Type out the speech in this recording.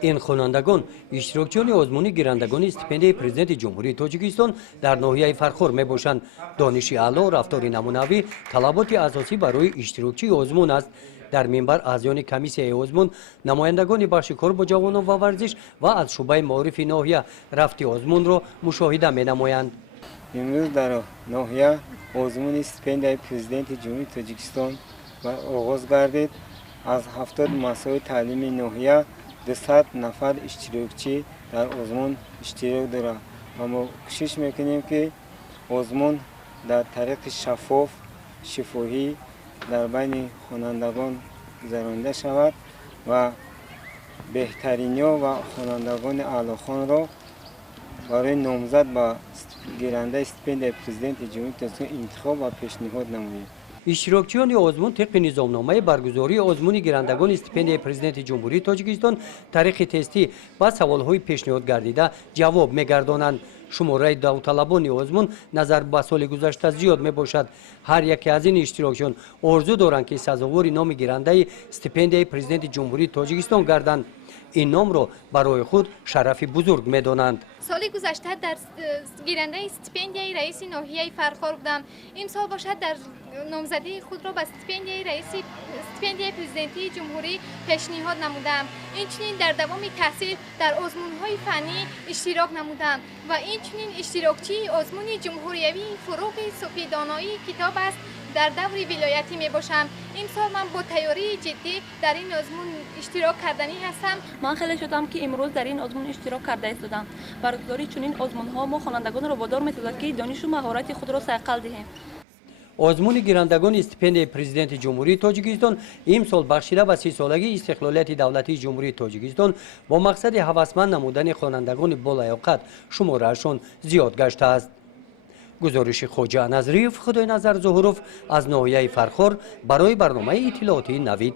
این خوانندگان اشتراکچیان آزمون گیرندگان استیپندیای پرزیدنت جمهوری تاجیکستان در ناحیه فرخور میباشند. دانش اعلی، رفتار نمونوی، طلبات اساسی برای اشتراکچی آزمون است. در منبر اعضایان کمیسیای آزمون، نمایندگان بخش کار با جوانان و ورزش و از شعبه معارف ناحیه رفت آزمون را مشاهده می‌نمایند. امروز در ناحیه آزمون استیپندیای پرزیدنت جمهوری تاجیکستان آغاز گردید. از 70 مؤسسه تعلیمی ناحیه 200 نفر اشتراکچی در آزمون اشتراک دارند و ما کوشش میکنیم که آزمون در طریق شفاف شفاهی در بین خوانندگان گذرانده شود و بهترین‌ها و خوانندگان اعلیخوان را برای نامزد به گیرنده استیپندیای پرزیدنت جمهوری تاجیکستان انتخاب و پیشنهاد نماییم. اشتراکچیان آزمون طبق نظامنامه برگزاری آزمون گیرندگان استیپندیای پرزیدنت جمهوری تاجیکستان طریق تستی و سوالهای پیشنهاد گردیده جواب می‌گردانند. شماره داوطلبان آزمون نظر به سال گذشته زیاد میباشد. هر یکی از این اشتراکچیان آرزو دارند که سزاوار نام گیرنده استیپندیای پرزیدنت جمهوری تاجیکستان گردند. این نام را برای خود شرف بزرگ می‌دانند. سال گذشته در گیرنده استیپندیای رئیس ناحیه فرخار بودم. این سال باشد در نامزدی خود را به استیپندیای پرزیدنتی جمهوری پیشنهاد نمودم. اینچنین در دوام تحصیل در آزمون‌های فنی اشتراک نمودم و اینچنین اشتراکچی آزمون جمهوریوی فروغ سپیدانایی کتاب است در دور ولایتی می باشم. این سال من با تیاری جدی در این آزمون اشتراک کردنی هستم. من خیلی شدم که امروز در این آزمون اشتراک کرده استودم. برگزاری چنین آزمون ها ما خوانندگان را وادار می‌سازد که دانش و مهارت خود را صقل دهیم. آزمون گیرندگان استیپندیای پرزیدنت جمهوری تاجیکستان امسال بخشیده به 30 سالگی استقلالیت دولتی جمهوری تاجیکستان با مقصد هوسمند نمودن خوانندگان بالیاقت شماره‌شان زیاد گشته است. گزارش خواجه نظریف خدای نظر ظهوروف از ناحیه فرخار برای برنامه اطلاعاتی نوید.